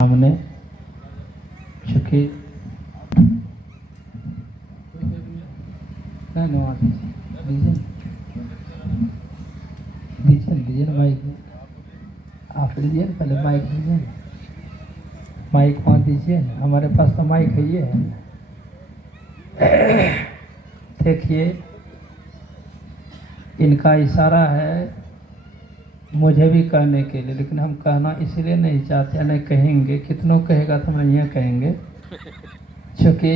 हमने चूँकि दीजिए माइक आप लीजिए ना, पहले माइक दीजिए ना, माइक वहाँ दीजिए ना, हमारे पास तो माइक है ये है। देखिए इनका इशारा है मुझे भी कहने के लिए, लेकिन हम कहना इसलिए नहीं चाहते, नहीं कहेंगे, कितनों कहेगा तो हम नहीं कहेंगे, क्योंकि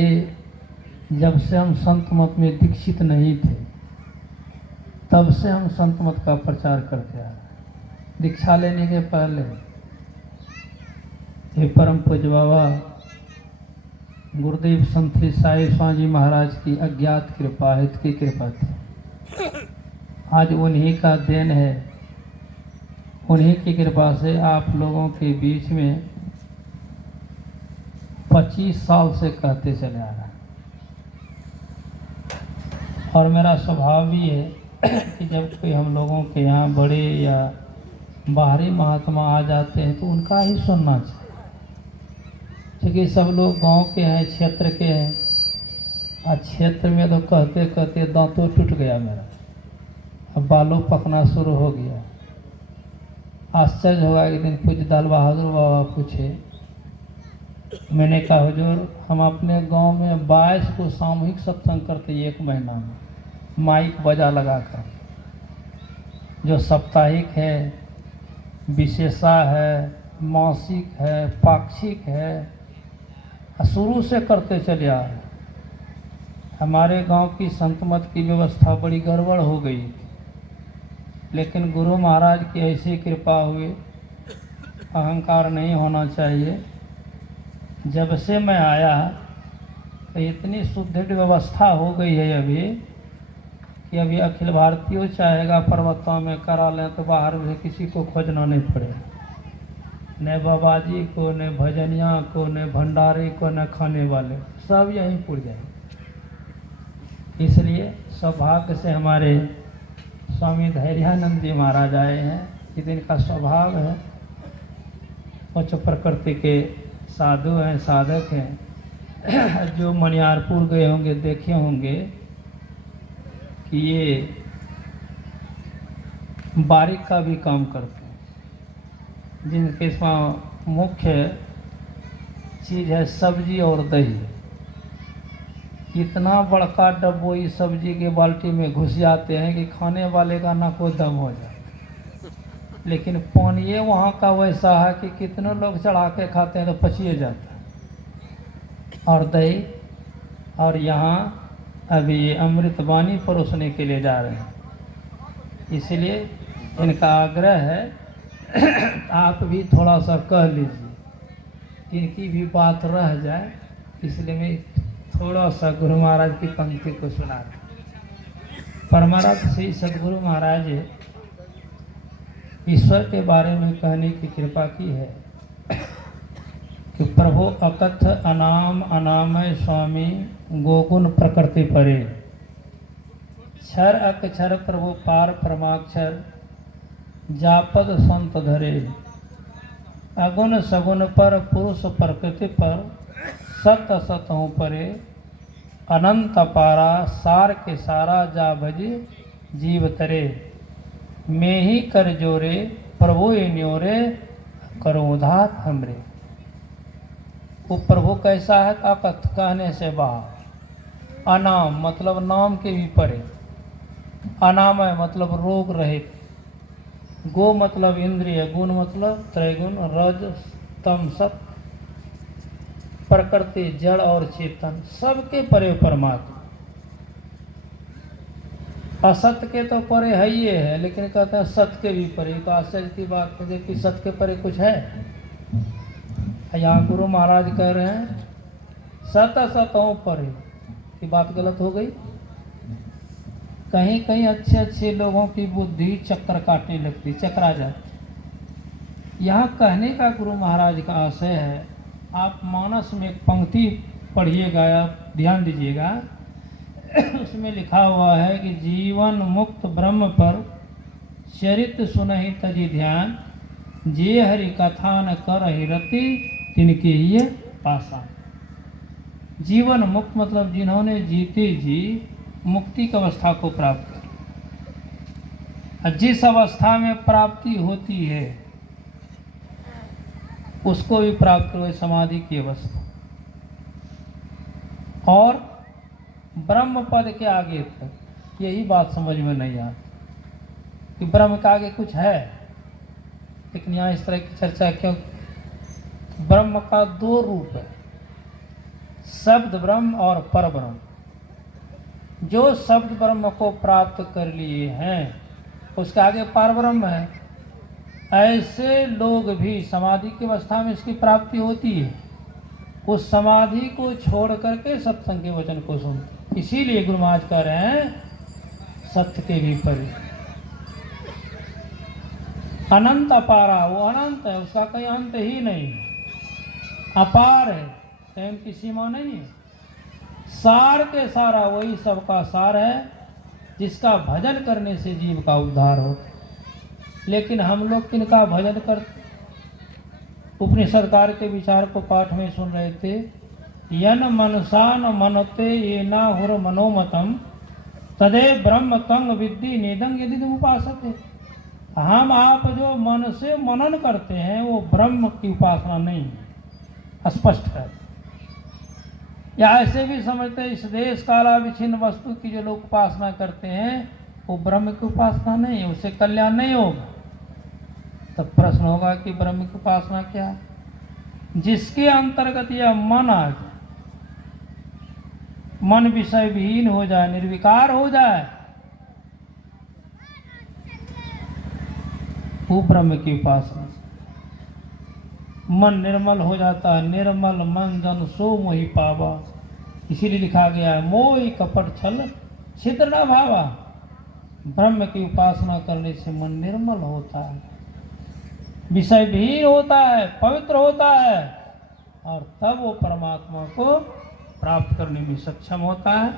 जब से हम संत मत में दीक्षित नहीं थे तब से हम संत मत का प्रचार करते आ रहे हैं। दीक्षा लेने के पहले ये परम पूज्य बाबा गुरुदेव संत श्री साई स्वामी जी महाराज की अज्ञात कृपा, हित की कृपा थी। आज उन्हीं का देन है, उन्हीं की कृपा से आप लोगों के बीच में 25 साल से कहते चले आ रहा है। और मेरा स्वभाव भी है कि जब कोई हम लोगों के यहाँ बड़े या बाहरी महात्मा आ जाते हैं तो उनका ही सुनना चाहिए, क्योंकि सब लोग गांव के हैं, क्षेत्र के हैं। और क्षेत्र में तो कहते कहते दांतों टूट गया मेरा, अब बालों पकना शुरू हो गया। आश्चर्य होगा। एक दिन पूज्य दल बहादुर बाबा पूछे, मैंने कहा हुजूर हम अपने गांव में 22 को सामूहिक सत्संग करते एक महीना में, माइक बजा लगा कर, जो साप्ताहिक है, विशेषा है, मासिक है, पाक्षिक है, शुरू से करते चले आ रहे। हमारे गांव की संतमत की व्यवस्था बड़ी गड़बड़ हो गई, लेकिन गुरु महाराज की ऐसी कृपा हुई, अहंकार नहीं होना चाहिए। जब से मैं आया तो इतनी सुदृढ़ व्यवस्था हो गई है अभी कि अभी अखिल भारतीय चाहेगा पर्वतों में करा लें तो बाहर में किसी को खोजना नहीं पड़ेगा, न बाबाजी को, न भजनिया को, न भंडारी को, न खाने वाले, सब यहीं पुर जाए। इसलिए सौभाग्य से हमारे स्वामी धैर्यानंद जी महाराज आए हैं। ये दिन का स्वभाव है, उच्च प्रकृति के साधु हैं, साधक हैं। जो मनियारपुर गए होंगे देखे होंगे कि ये बारीक का भी काम करते हैं, जिनके इसमें मुख्य चीज़ है सब्जी और दही। इतना बड़का डब्बोई सब्जी के बाल्टी में घुस जाते हैं कि खाने वाले का ना कोई दम हो जाए। लेकिन पानी वहाँ का वैसा है कि कितने लोग चढ़ा के खाते हैं तो पचिए जाता है। और दही, और यहाँ अभी अमृत वाणी परोसने के लिए जा रहे हैं, इसलिए इनका आग्रह है आप भी थोड़ा सा कह लीजिए, इनकी भी बात रह जाए, इसलिए मैं थोड़ा सा गुरु महाराज की पंक्ति को सुना रहा हूँ। परमाराध्य श्री सद्गुरु महाराज ईश्वर के बारे में कहने की कृपा की है कि प्रभु अकथ अनाम अनामय स्वामी गोगुण प्रकृति परे, क्षर अक्षर प्रभु पार परमाक्षर जापद संत धरे, अगुण सगुण पर पुरुष प्रकृति पर सत असत हूँ परे, अनंत पारा सार के सारा जा भजे जीव तरे, मैं ही कर जोरे प्रभु न्योरे करो उधार हमरे। वो प्रभु कैसा है? ताकत कहने से बाहर, अनाम मतलब नाम के भी परे, अनाम है मतलब रोग रहित, गो मतलब इंद्रिय, गुण मतलब त्रैगुण, रज तम सत, प्रकृति जड़ और चेतन, सबके परे परमात्मा। असत्य के तो परे है ही है, लेकिन कहते हैं सत्य के भी परे। तो आश्चर्य की बात है कि सत्य के परे कुछ है। यहाँ गुरु महाराज कह रहे हैं सत असतों परे, ये बात गलत हो गई। कहीं कहीं अच्छे अच्छे लोगों की बुद्धि चक्कर काटने लगती, चकरा जाती। यहाँ कहने का गुरु महाराज का आशय है, आप मानस में एक पंक्ति पढ़िएगा, आप ध्यान दीजिएगा। उसमें लिखा हुआ है कि जीवन मुक्त ब्रह्म पर चरित सुनहि तजी ध्यान, जे हरि कथा न करहि रति, तिनके ये पासा। जीवन मुक्त मतलब जिन्होंने जीते जी मुक्ति की अवस्था को प्राप्त कर, जिस अवस्था में प्राप्ति होती है उसको भी प्राप्त करो, समाधि की अवस्था। और ब्रह्म पद के आगे तक यही बात समझ में नहीं आती कि ब्रह्म के आगे कुछ है, लेकिन यहाँ इस तरह की चर्चा क्यों? ब्रह्म का दो रूप है, शब्द ब्रह्म और पर ब्रह्म। जो शब्द ब्रह्म को प्राप्त कर लिए हैं उसके आगे पर ब्रह्म है। ऐसे लोग भी समाधि की अवस्था में इसकी प्राप्ति होती है, उस समाधि को छोड़ करके सत्संग के वचन को सुनते। इसीलिए गुरु महाराज कह रहे हैं सत्य के भी परे अनंत अपारा, वो अनंत है, उसका कोई अंत ही नहीं है, अपार है, टाइम की सीमा नहीं है, सार के सारा वही सबका सार है, जिसका भजन करने से जीव का उद्धार हो। लेकिन हम लोग किनका भजन करते? उपनिषद कार के विचार को पाठ में सुन रहे थे, यन मनसा न मनते ये ना हुर मनोमतम तदे ब्रह्म तंग विद्धि निदंग यदि उपासते। हम आप जो मन से मनन करते हैं वो ब्रह्म की उपासना नहीं है, स्पष्ट है। या ऐसे भी समझते इस देश काला विच्छिन्न वस्तु की जो लोग उपासना करते हैं वो ब्रह्म की उपासना नहीं है, उससे कल्याण नहीं होगा। तब प्रश्न होगा कि ब्रह्म की उपासना क्या है? जिसके अंतर्गत यह मन आ जाए, मन विषय विहीन हो जाए, निर्विकार हो जाए, वो ब्रह्म की उपासना। मन निर्मल हो जाता है, निर्मल मन जन सो मोहि पावा। इसीलिए लिखा गया है मोहि कपट छल छिद्र न भावा। ब्रह्म की उपासना करने से मन निर्मल होता है, विषय विहीन होता है, पवित्र होता है, और तब वो परमात्मा को प्राप्त करने में सक्षम होता है।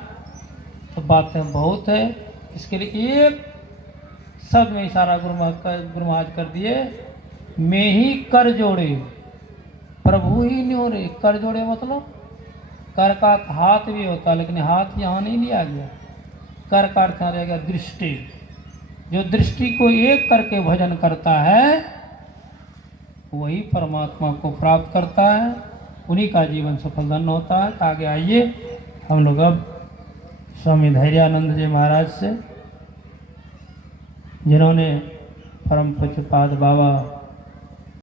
तो बातें बहुत है, इसके लिए एक शब्द में इशारा गुरु महाराज कर दिए, मैं ही कर जोड़े प्रभु ही न्योरे। कर जोड़े मतलब कर का हाथ भी होता है, लेकिन हाथ यहाँ नहीं लिया गया। कर का अर्थ रहेगा दृष्टि। जो दृष्टि को एक करके भजन करता है वही परमात्मा को प्राप्त करता है, उन्हीं का जीवन सफल धन्य होता है। आगे आइए हम लोग अब स्वामी धैर्यानंद जी महाराज से, जिन्होंने परम पूज्यपाद बाबा